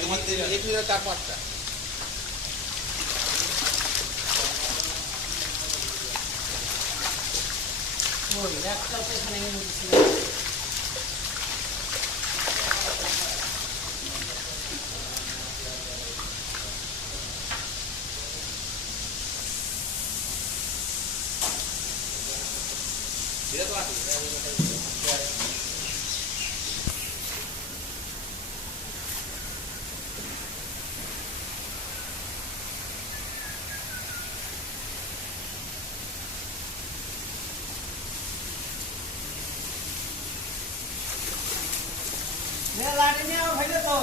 একটু চার পাঁচটা একটাও তো এখানে ছিল লাঠি নিয়ে আমার ভাইলে তো